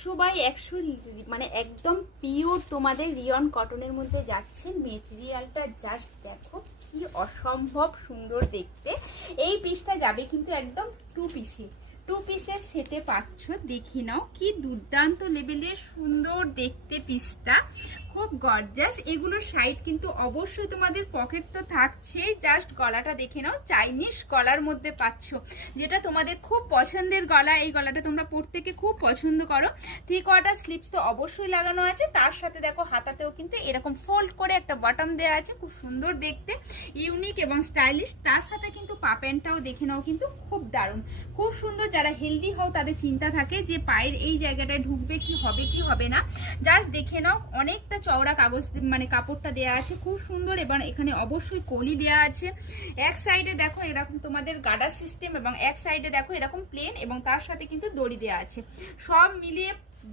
100/100 মানে একদম পিওর তোমাদের রিয়ন কটনের মধ্যে যাচ্ছে। মেটেরিয়ালটা জাস্ট দেখো কি অসম্ভব সুন্দর দেখতে। এই পিসটা যাবে কিন্তু একদম 2 পিসের সেটে পাচ্ছ। দেখি নাও কি দুর্দান্ত লেভেলের সুন্দর দেখতে পিসটা, খুব গর্জাস। এগুলোর সাইড কিন্তু অবশ্যই তোমাদের পকেট তো থাকছে। জাস্ট গলাটা দেখে নাও, চাইনিজ গলার মধ্যে পাচ্ছ, যেটা তোমাদের খুব পছন্দের গলা। এই গলাটা তোমরা প্রত্যেকে খুব পছন্দ করো। 3/4 স্লিপস তো অবশ্যই লাগানো আছে, তার সাথে দেখো হাতাতেও কিন্তু এরকম ফোল্ড করে একটা বটম দেওয়া আছে, খুব সুন্দর দেখতে, ইউনিক এবং স্টাইলিশ। তার সাথে কিন্তু পা প্যান্টটাও দেখে নাও কিন্তু খুব দারুণ, খুব সুন্দর। যারা হেলদি হও তাদের চিন্তা থাকে যে পায়ের এই জায়গাটায় ঢুকবে কি হবে না। জাস্ট দেখে নাও, অনেকটা চওড়া কাগজ মানে কাপড়টা দেওয়া আছে, খুব সুন্দর। এবং এখানে অবশ্যই কলি দেওয়া আছে। এক সাইডে দেখো এরকম তোমাদের গার্ডার সিস্টেম, এবং এক সাইডে দেখো এরকম প্লেন, এবং তার সাথে কিন্তু দড়ি দেওয়া আছে। সব মিলিয়ে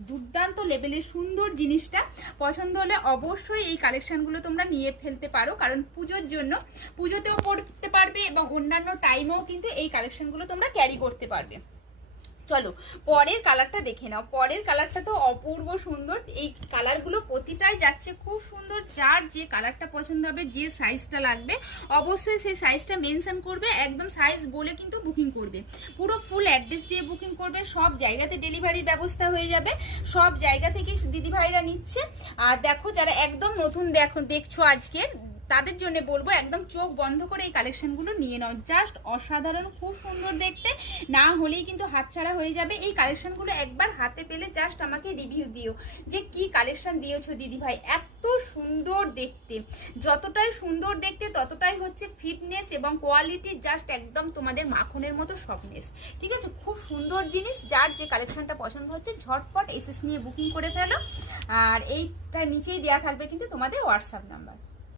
দুর্দান্ত লেভেলের সুন্দর জিনিসটা। পছন্দ হলে অবশ্যই এই কালেকশনগুলো তোমরা নিয়ে ফেলতে পারো, কারণ পুজোর জন্য, পুজোতেও পড়তে পারবে এবং অন্যান্য টাইমেও কিন্তু এই কালেকশনগুলো তোমরা ক্যারি করতে পারবে। চলো পরের কালারটা দেখে নাও। পরের কালারটা তো অপূর্ব সুন্দর। এই কালারগুলো প্রতিটাই যাচ্ছে খুব সুন্দর। যার যে কালারটা পছন্দ হবে, যে সাইজটা লাগবে, অবশ্যই সেই সাইজটা মেনশন করবে। একদম সাইজ বলে কিন্তু বুকিং করবে, পুরো ফুল অ্যাড্রেস দিয়ে বুকিং করবে। সব জায়গাতে ডেলিভারির ব্যবস্থা হয়ে যাবে, সব জায়গা থেকে দিদিভাইরা নিচ্ছে। আর দেখো যারা একদম নতুন দেখছো আজকের, তাদের জন্য বলবো একদম চোখ বন্ধ করে এই কালেকশনগুলো নিয়ে নাও। জাস্ট অসাধারণ, খুব সুন্দর দেখতে, না হলেই কিন্তু হাতছাড়া হয়ে যাবে। এই কালেকশনগুলো একবার হাতে পেলে জাস্ট আমাকে রিভিউ দিও যে কি কালেকশন দিয়েছো দিদি ভাই। এত সুন্দর দেখতে, যতটাই সুন্দর দেখতে ততটাই হচ্ছে ফিটনেস এবং কোয়ালিটি, জাস্ট একদম তোমাদের মাখনের মতো সফটনেস। ঠিক আছে, খুব সুন্দর জিনিস। যার যে কালেকশনটা পছন্দ হচ্ছে ঝটপট এসএস নিয়ে বুকিং করে ফেলো। আর এইটা নিচেই দেওয়া থাকবে কিন্তু তোমাদের হোয়াটসঅ্যাপ নাম্বার।